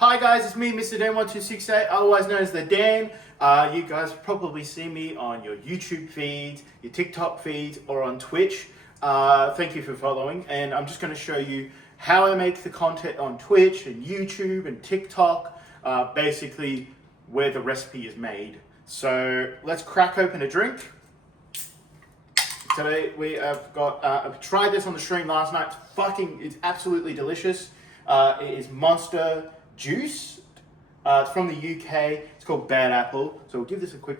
Hi guys, it's me, Mr. Dan1268, otherwise known as the Dan. You guys probably see me on your YouTube feeds, your TikTok feeds, or on Twitch. Thank you for following, and I'm just going to show you how I make the content on Twitch and YouTube and TikTok, basically where the recipe is made. So let's crack open a drink. Today we have got, I've tried this on the stream last night. It's absolutely delicious. It is Monster Juice. It's from the UK. It's called Bad Apple. So we'll give this a quick.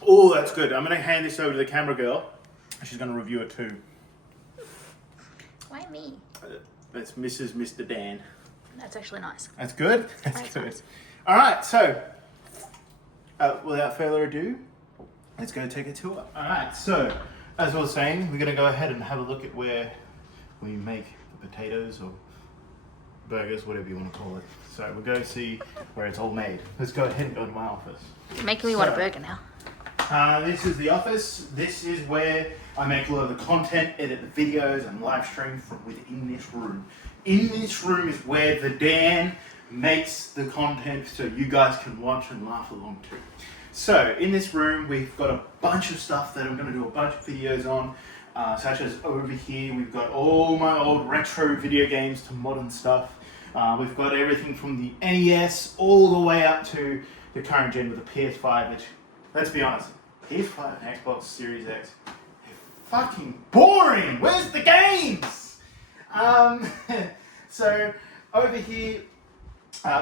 Oh, that's good. I'm going to hand this over to the camera girl. She's going to review it too. Why me? That's Mr. Dan. That's actually nice. That's good? That's good. Nice. All right, so without further ado, let's go take a tour. All right, so as I was saying, we're going to go ahead and have a look at where we make the potatoes or burgers, whatever you want to call it. So we'll go see where it's all made. Let's go ahead and go to my office. You're making me want a burger now. This is the office. This is where I make a lot of the content, edit the videos, and live stream from within this room. In this room is where the Dan makes the content so you guys can watch and laugh along too. So in this room, we've got a bunch of stuff that I'm going to do a bunch of videos on, such as over here, we've got all my old retro video games to modern stuff. We've got everything from the NES all the way up to the current gen with the PS5, which, let's be honest, PS5 and Xbox Series X, they're fucking boring. Where's the games? So over here,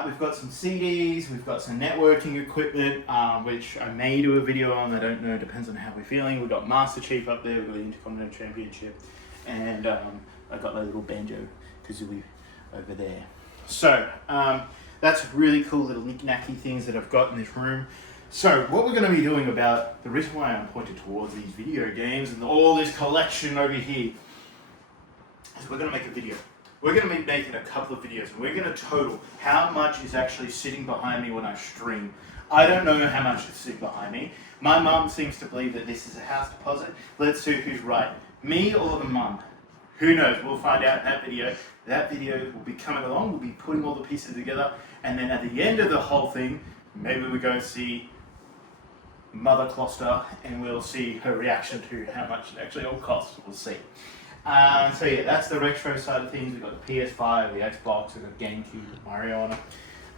we've got some CDs, we've got some networking equipment, which I may do a video on, I don't know, depends on how we're feeling. We've got Master Chief up there, we've got the Intercontinental Championship, and I've got my little banjo kazooie over there. So, that's really cool little knick-knacky things that I've got in this room. So, what we're going to be doing about the reason why I'm pointed towards these video games and all this collection over here is we're going to make a video. We're going to be making a couple of videos and we're going to total how much is actually sitting behind me when I stream. I don't know how much is sitting behind me. My mum seems to believe that this is a house deposit. Let's see who's right. Me or the mum? Who knows? We'll find out in that video. That video will be coming along. We'll be putting all the pieces together. And then at the end of the whole thing, maybe we go see Mother Closter and we'll see her reaction to how much it actually all costs. We'll see. So yeah, that's the retro side of things. We've got the PS5, the Xbox, we've got GameCube, Mario on it.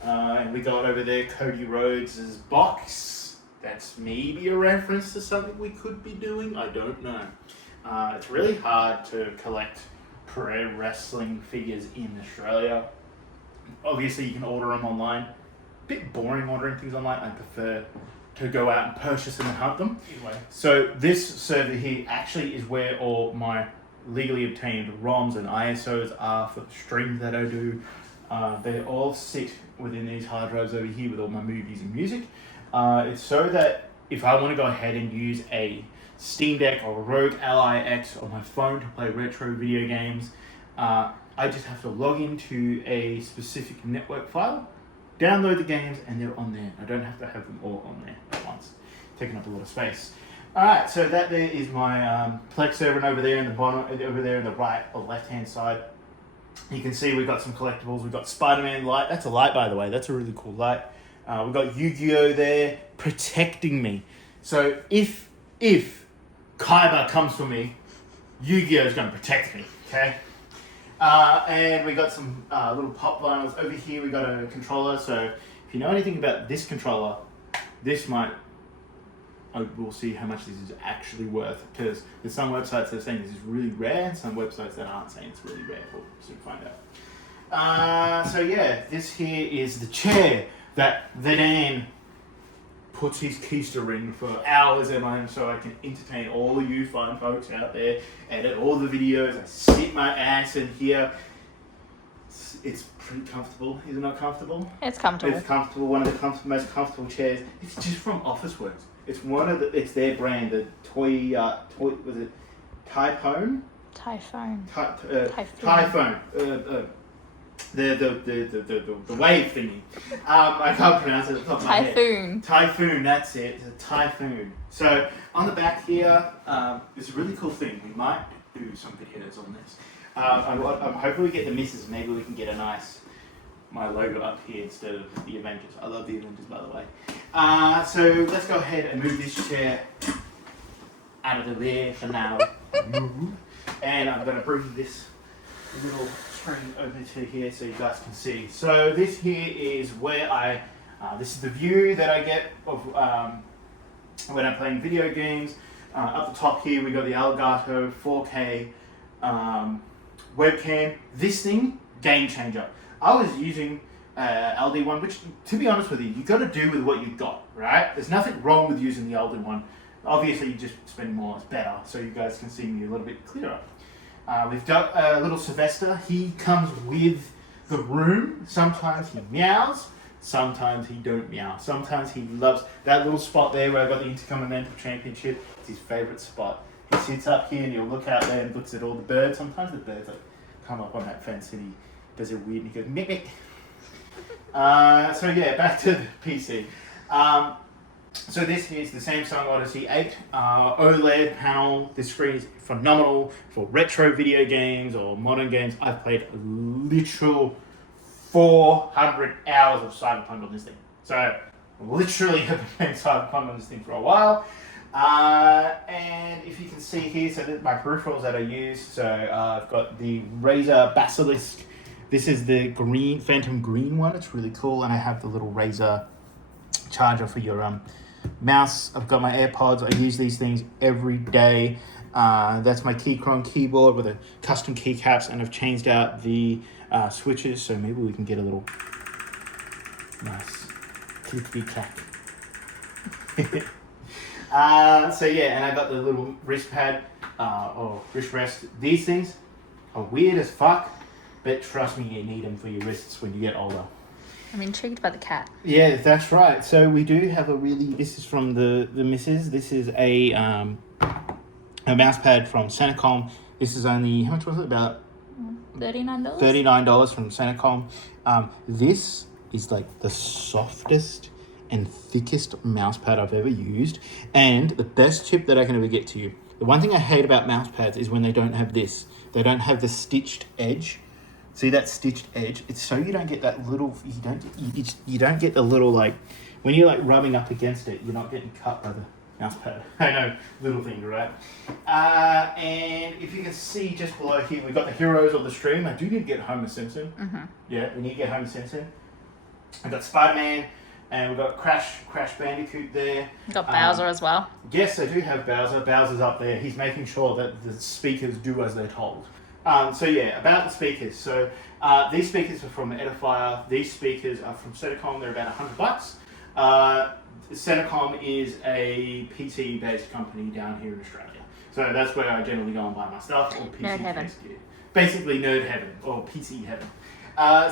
And we got over there Cody Rhodes' box. That's maybe a reference to something we could be doing. I don't know. It's really hard to collect pro wrestling figures in Australia. Obviously, you can order them online. A bit boring ordering things online. I prefer to go out and purchase them and hunt them. Anyway. So this server here actually is where all my legally obtained ROMs and ISOs are for the streams that I do. They all sit within these hard drives over here with all my movies and music. It's so that if I want to go ahead and use a Steam Deck or a Rogue Ally X on my phone to play retro video games, I just have to log into a specific network file, download the games, and they're on there. I don't have to have them all on there at once, taking up a lot of space. Alright, so that there is my Plex server, and over there in the bottom, over there in the right or left hand side, you can see we've got some collectibles. We've got Spider-Man light. That's a light, by the way. That's a really cool light. We've got Yu-Gi-Oh there protecting me. So if Kaiba comes for me, Yu-Gi-Oh is going to protect me, okay? And we got some little pop vinyls. Over here we got a controller. So if you know anything about this controller, this might... we'll see how much this is actually worth, because there's some websites that are saying this is really rare and some websites that aren't saying it's really rare. We'll soon find out. So yeah, this here is the chair that the Dan puts his keister in for hours at home so I can entertain all of you fine folks out there, edit all the videos, I sit my ass in here. It's pretty comfortable. Is it not comfortable? It's comfortable. It's comfortable. One of the most comfortable chairs. It's just from Officeworks. It's it's their brand, the was it Typhone? Typhoon. Typhone. The wave thingy. I can't pronounce it at the top of my head. Typhoon, that's it. It's a Typhoon. So on the back here, it's a really cool thing. We might do some videos on this. I'm hoping we get the misses. Maybe we can get a nice my logo up here instead of the Avengers. I love the Avengers, by the way. So let's go ahead and move this chair out of the way for now. And I'm going to bring this little screen over to here so you guys can see. So this here is where this is the view that I get of when I'm playing video games. Up the top here we got the Elgato 4K webcam. This thing, game changer. I was using LD1, which, to be honest with you got to do with what you've got, right? There's nothing wrong with using the LD1. Obviously, you just spend more, it's better, so you guys can see me a little bit clearer. We've got a little Sylvester. He comes with the room. Sometimes he meows, sometimes he don't meow. Sometimes he loves that little spot there where I got the Intercontinental Championship. It's his favourite spot. He sits up here and he'll look out there and looks at all the birds. Sometimes the birds come up on that fence and he does it weird and he goes, mick, mick. So yeah, back to the PC. So this is the Samsung Odyssey 8 OLED panel. This screen is phenomenal for retro video games or modern games. I've played a literal 400 hours of Cyberpunk on this thing. So literally have been playing Cyberpunk on this thing for a while. And if you can see here, so my peripherals that I use. So I've got the Razer Basilisk. This is the green, Phantom Green one. It's really cool. And I have the little Razer charger for your mouse. I've got my AirPods. I use these things every day. That's my Keychron keyboard with a custom keycaps, and I've changed out the switches, so maybe we can get a little nice clickety-clack. So yeah, and I got the little wrist pad or wrist rest. These things are weird as fuck, but trust me, you need them for your wrists when you get older. I'm intrigued by the cat. Yeah, that's right. So we do have a really, this is from the missus. This is a mouse pad from Senecom. This is only, how much was it? About $39? $39 from Senecom. This is like the softest and thickest mouse pad I've ever used, and the best tip that I can ever get to you. The one thing I hate about mouse pads is when they don't have this. They don't have the stitched edge. See that stitched edge? It's so you don't get that little, you don't get the little, like, when you're like rubbing up against it, you're not getting cut by the mouse pad. I know, little thing, right? And if you can see just below here, we've got the heroes of the stream. I do need to get Homer Simpson. Yeah, we need to get Homer Simpson. I've got Spider-Man, and we've got Crash Bandicoot there. You've got Bowser as well. Yes, I do have Bowser. Bowser's up there. He's making sure that the speakers do as they're told. So yeah, about the speakers. So these speakers are from Edifier. These speakers are from Senecom. They're about $100. Senecom is a PC-based company down here in Australia. So that's where I generally go and buy my stuff. Or PC Nerd heaven. gear. Basically nerd heaven or PC heaven.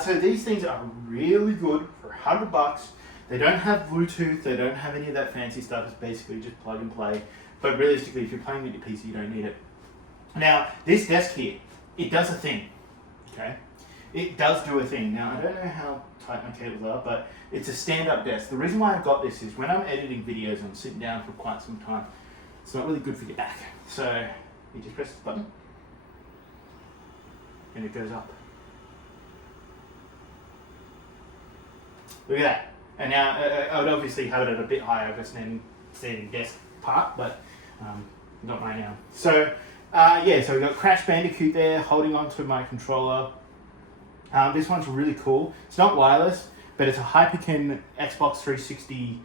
So these things are really good for $100. They don't have Bluetooth. They don't have any of that fancy stuff. It's basically just plug and play. But realistically, if you're playing with your PC, you don't need it. Now, this desk here, it does a thing, okay? It does do a thing. Now, I don't know how tight my cables are, but it's a stand-up desk. The reason why I've got this is when I'm editing videos and I'm sitting down for quite some time, it's not really good for your back. So, you just press this button, and it goes up. Look at that. And now, I would obviously have it at a bit higher of a standing desk part, but not right now. So, yeah, so we've got Crash Bandicoot there, holding on to my controller. This one's really cool. It's not wireless, but it's a Hyperkin Xbox 360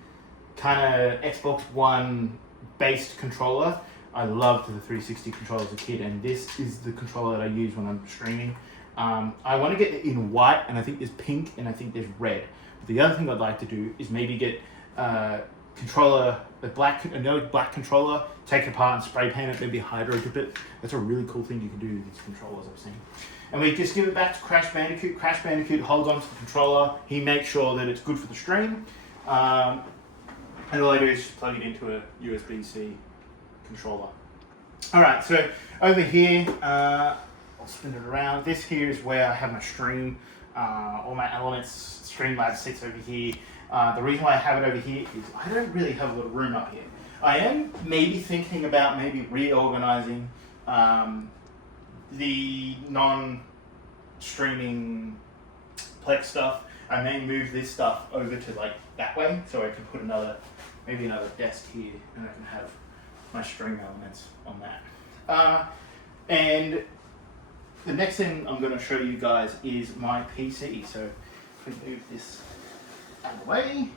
kind of Xbox One based controller. I loved the 360 controller as a kid, and this is the controller that I use when I'm streaming. I want to get it in white, and I think there's pink, and I think there's red. But the other thing I'd like to do is maybe get controller, another black controller, take it apart and spray paint it, maybe hydro dip it. That's a really cool thing you can do with these controllers I've seen. And we just give it back to Crash Bandicoot. Crash Bandicoot holds onto the controller. He makes sure that it's good for the stream. And all I do is just plug it into a USB-C controller. All right, so over here, I'll spin it around. This here is where I have my stream, all my elements. Streamlabs sits over here. The reason why I have it over here is I don't really have a lot of room up here. I am maybe thinking about maybe reorganizing the non-streaming Plex stuff, I may move this stuff over to like that way, so I can put maybe another desk here, and I can have my stream elements on that. And the next thing I'm going to show you guys is my PC. So if we move this out of the way.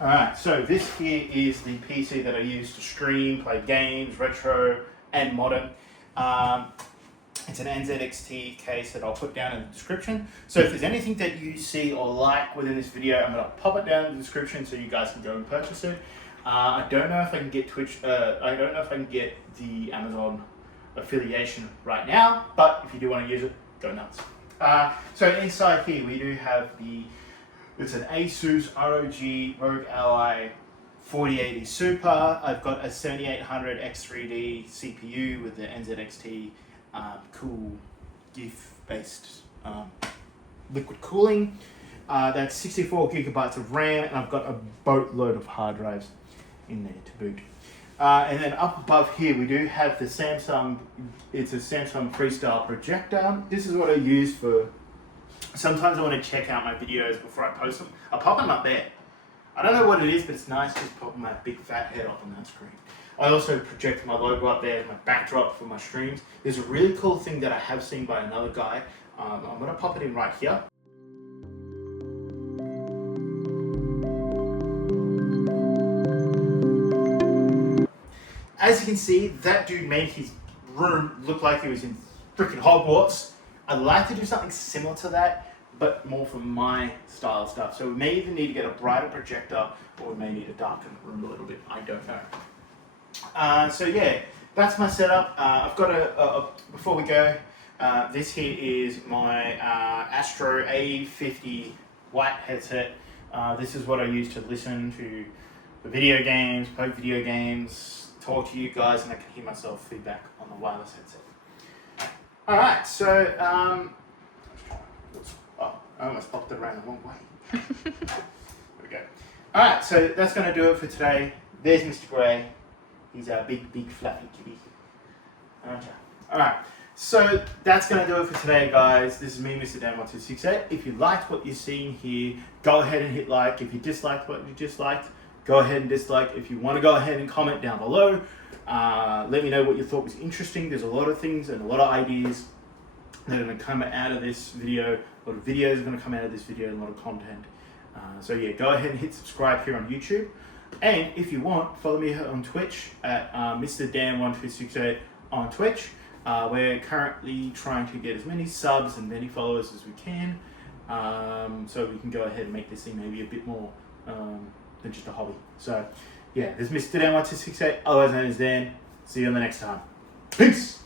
Alright, so this here is the PC that I use to stream, play games, retro and modern. It's an NZXT case that I'll put down in the description. So if there's anything that you see or like within this video, I'm going to pop it down in the description so you guys can go and purchase it. I don't know if I can get I don't know if I can get the Amazon affiliation right now, but if you do want to use it, go nuts. So inside here we do have it's an Asus ROG Rogue Ally 4080 Super. I've got a 7800 X3D CPU with the NZXT cool GIF-based liquid cooling. That's 64 gigabytes of RAM, and I've got a boatload of hard drives in there to boot. And then up above here we do have the Samsung, it's a Samsung Freestyle projector. This is what I use for, sometimes I want to check out my videos before I post them. I'll pop them up there. I don't know what it is, but it's nice just popping my big fat head up on that screen. I also project my logo up there as my backdrop for my streams. There's a really cool thing that I have seen by another guy. I'm going to pop it in right here. As you can see, that dude made his room look like he was in freaking Hogwarts. I'd like to do something similar to that, but more for my style stuff. So we may even need to get a brighter projector, or we may need to darken the room a little bit. I don't know. So yeah, that's my setup. I've got before we go, this here is my Astro A50 white headset. This is what I use to listen to the video games, play video games, talk to you guys, and I can hear myself feedback on the wireless headset. Alright, so, I almost popped it around the wrong way. There we go. Alright, so that's going to do it for today. There's Mr. Gray. He's our big fluffy kitty. Alright, so that's going to do it for today, guys. This is me, Mr. Dan1268. If you liked what you're seeing here, go ahead and hit like. If you disliked what you disliked, go ahead and dislike. If you want to go ahead and comment down below, let me know what you thought was interesting. There's a lot of things and a lot of ideas that are going to come out of this video. A lot of videos are going to come out of this video, and a lot of content. So yeah, go ahead and hit subscribe here on YouTube. And if you want, follow me on Twitch at Mr. Dan1268 on Twitch. We're currently trying to get as many subs and many followers as we can, so we can go ahead and make this thing maybe a bit more than just a hobby. So yeah, there's Mr. Dan1268, otherwise known as Dan. See you on the next time. Peace!